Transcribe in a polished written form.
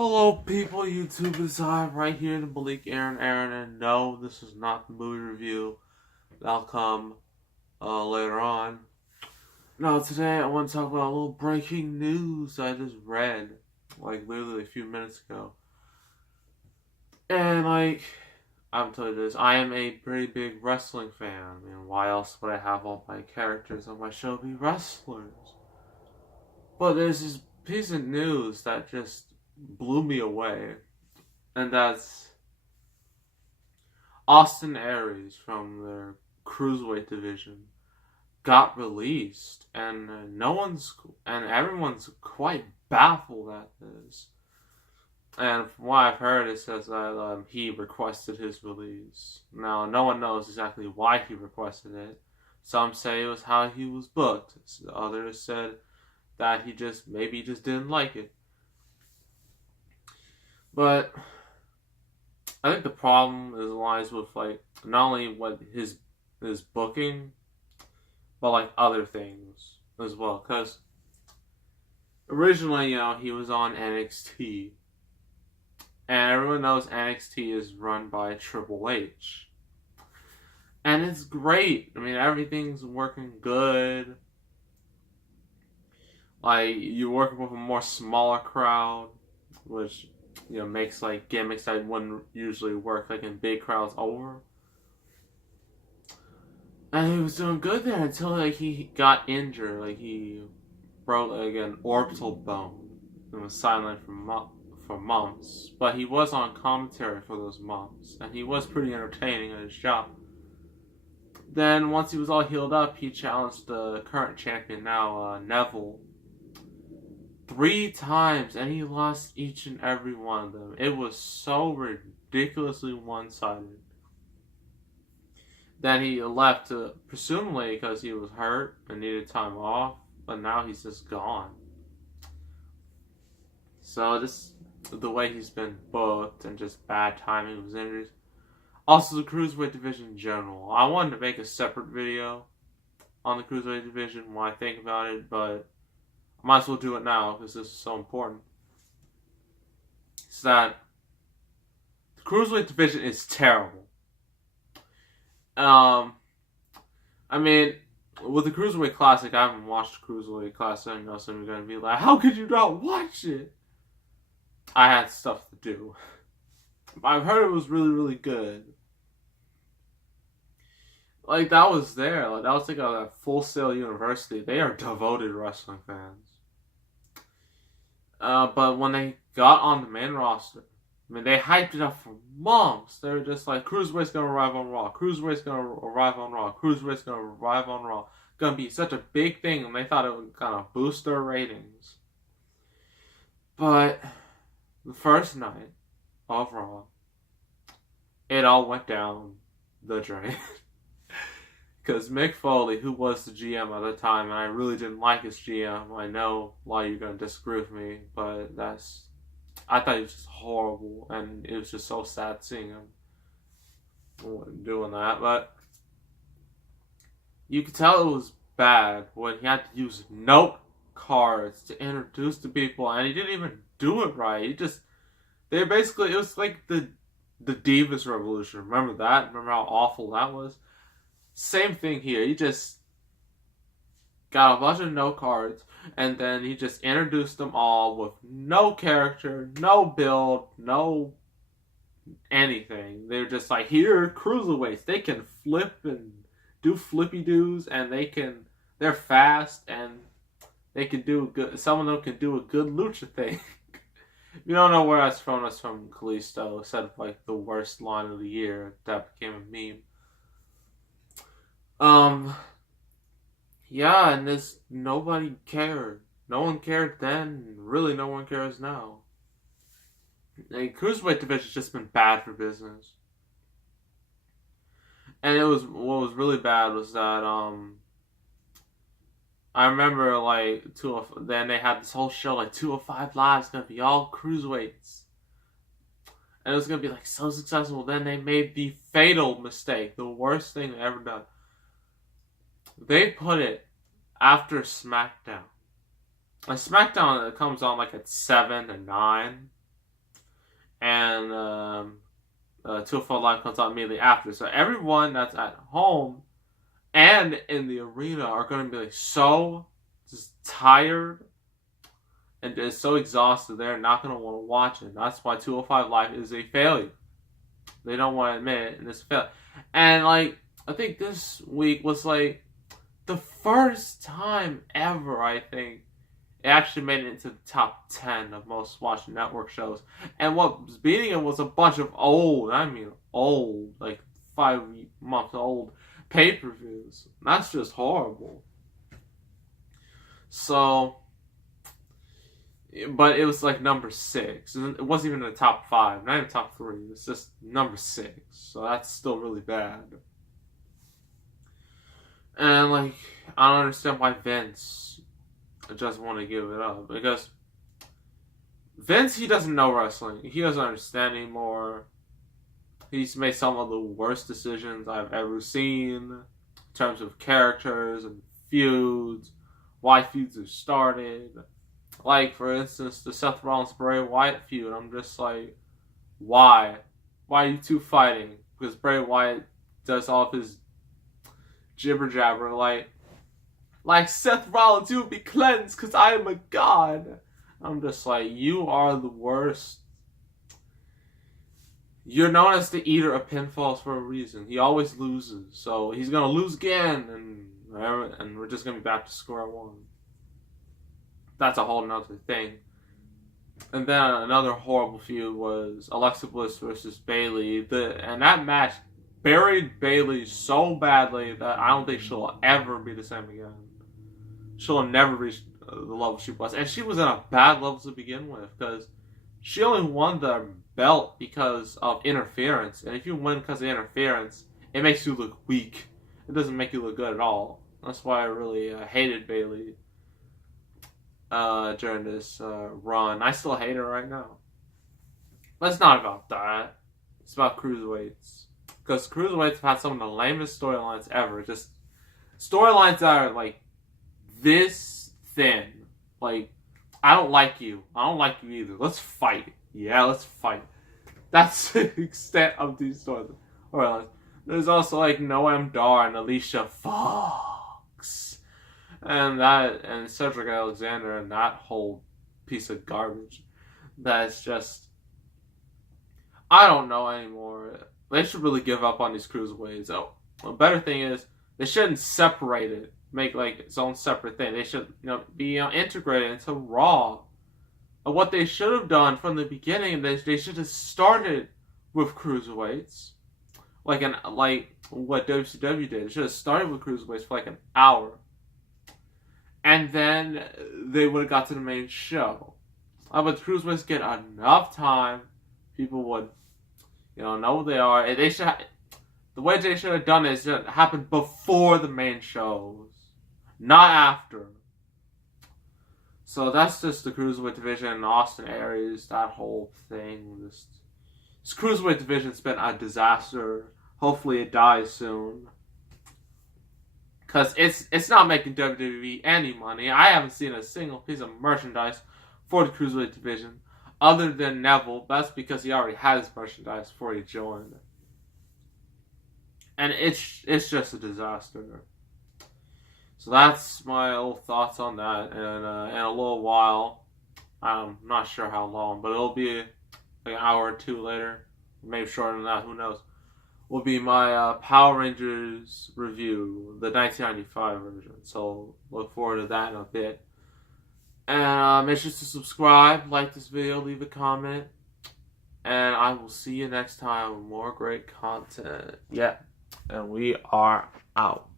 Hello people, YouTube is right here in Malik Aaron, and no, this is not the movie review. That'll come later on. No, today I want to talk about a little breaking news I just read, like literally a few minutes ago. And I'm telling you this, I am a pretty big wrestling fan. I mean, why else would I have all my characters on my show be wrestlers? But there's this piece of news that just blew me away, and that's Austin Aries from their Cruiserweight Division got released, and everyone's quite baffled at this. And from what I've heard, it says that he requested his release. Now, no one knows exactly why he requested it. Some say it was how he was booked. Others said that he maybe just didn't like it. But I think the problem lies with not only what his booking, but other things as well. Because originally, he was on NXT, and everyone knows NXT is run by Triple H, and it's great. I mean, everything's working good. You're working with a more smaller crowd, which makes gimmicks that wouldn't usually work in big crowds over. And he was doing good there until he got injured. He broke an orbital bone and was silent for months. But he was on commentary for those months, and he was pretty entertaining at his job. Then once he was all healed up, he challenged the current champion now, Neville, 3 times, and he lost each and every one of them. It was so ridiculously one-sided. Then he left, presumably because he was hurt and needed time off, but now he's just gone. So just the way he's been booked and just bad timing with his injuries. Also, the Cruiserweight Division in general. I wanted to make a separate video on the Cruiserweight Division when I think about it, but I might as well do it now because this is so important. It's that the Cruiserweight Division is terrible. I mean, with the Cruiserweight Classic, I haven't watched the Cruiserweight Classic. I know some are going to be like, how could you not watch it? I had stuff to do. I've heard it was really, really good. That was there. That was a Full Sail University. They are devoted wrestling fans. But when they got on the main roster, I mean, they hyped it up for months. They were just like, Cruiserweight's gonna arrive on Raw. Cruiserweight's gonna arrive on Raw. Cruiserweight's gonna arrive on Raw. Gonna be such a big thing, and they thought it would kind of boost their ratings. But the first night of Raw, it all went down the drain. Because Mick Foley, who was the GM at the time, and I really didn't like his GM. I know a lot of you are going to disagree with me, but I thought he was just horrible, and it was just so sad seeing him doing that. But you could tell it was bad when he had to use note cards to introduce the people, and he didn't even do it right. It was like the Divas Revolution. Remember that? Remember how awful that was? Same thing here. He just got a bunch of note cards, and then he just introduced them all with no character, no build, no anything. They're just like, here, cruiserweights. They can flip and do flippy doos, and they're fast, and they can do good. Some of them can do a good lucha thing. If you don't know where that's from Kalisto. Said the worst line of the year. That became a meme. Yeah, and nobody cared. No one cared then, really no one cares now. The Cruiserweight Division's just been bad for business. And what was really bad was that, I remember, then they had this whole show, 205 Live's gonna be all Cruiserweights. And it was gonna be, so successful. Then they made the fatal mistake, the worst thing they ever done. They put it after SmackDown. SmackDown comes on at 7 and 9. and 205 Live comes out immediately after. So everyone that's at home and in the arena are going to be like so just tired and just so exhausted. They're not going to want to watch it. That's why 205 Live is a failure. They don't want to admit it, and it's a failure. And like, I think this week was like the first time ever, I think, it actually made it into the top 10 of most watched network shows. And what was beating it was a bunch of old, like 5-month-old pay-per-views. That's just horrible. So, but it was like number 6. It wasn't even in the top 5, not even top 3. It's just number 6. So that's still really bad. And like, I don't understand why Vince just want to give it up, because Vince, he doesn't know wrestling. He doesn't understand anymore. He's made some of the worst decisions I've ever seen in terms of characters and feuds, why feuds are started. Like, for instance, the Seth Rollins Bray Wyatt feud. I'm just like, why? Why are you two fighting? Because Bray Wyatt does all of his jibber jabber, like Seth Rollins, you will be cleansed because I am a god. I'm just like, you are the worst. You're known as the eater of pinfalls for a reason. He always loses, so he's gonna lose again, and we're just gonna be back to square one. That's a whole nother thing. And then another horrible feud was Alexa Bliss versus Bayley. And that match buried Bayley so badly that I don't think she'll ever be the same again. She'll never reach the level she was. And she was in a bad level to begin with, because she only won the belt because of interference. And if you win because of interference, it makes you look weak. It doesn't make you look good at all. That's why I really hated Bayley during this run. I still hate her right now. But it's not about that. It's about cruiserweights. Because cruiserweights have had some of the lamest storylines ever. Just storylines that are like this thin. Like, I don't like you. I don't like you either. Let's fight. Yeah, let's fight. That's the extent of these storylines. There's also like Noam Dar and Alicia Fox. And Cedric Alexander and that whole piece of garbage. That's just, I don't know anymore. They should really give up on these cruiserweights. Oh, the better thing is, they shouldn't separate it, make like its own separate thing. They should, be integrated into Raw. And what they should have done from the beginning, they should have started with cruiserweights, like what WCW did. They should have started with cruiserweights for like an hour, and then they would have got to the main show. But cruiserweights get enough time, people would, know who they are. And they should. The way they should have done it is it happened before the main shows, not after. So that's just the Cruiserweight Division, Austin Aries, that whole thing. This Cruiserweight Division's been a disaster. Hopefully it dies soon. Because it's not making WWE any money. I haven't seen a single piece of merchandise for the Cruiserweight Division other than Neville. That's because he already has merchandise before he joined. And it's just a disaster. So that's my little thoughts on that. And in a little while, I'm not sure how long, but it'll be like an hour or two later, maybe shorter than that, who knows, will be my Power Rangers review, the 1995 version. So look forward to that in a bit. And make sure to subscribe, like this video, leave a comment, and I will see you next time with more great content. Yeah, and we are out.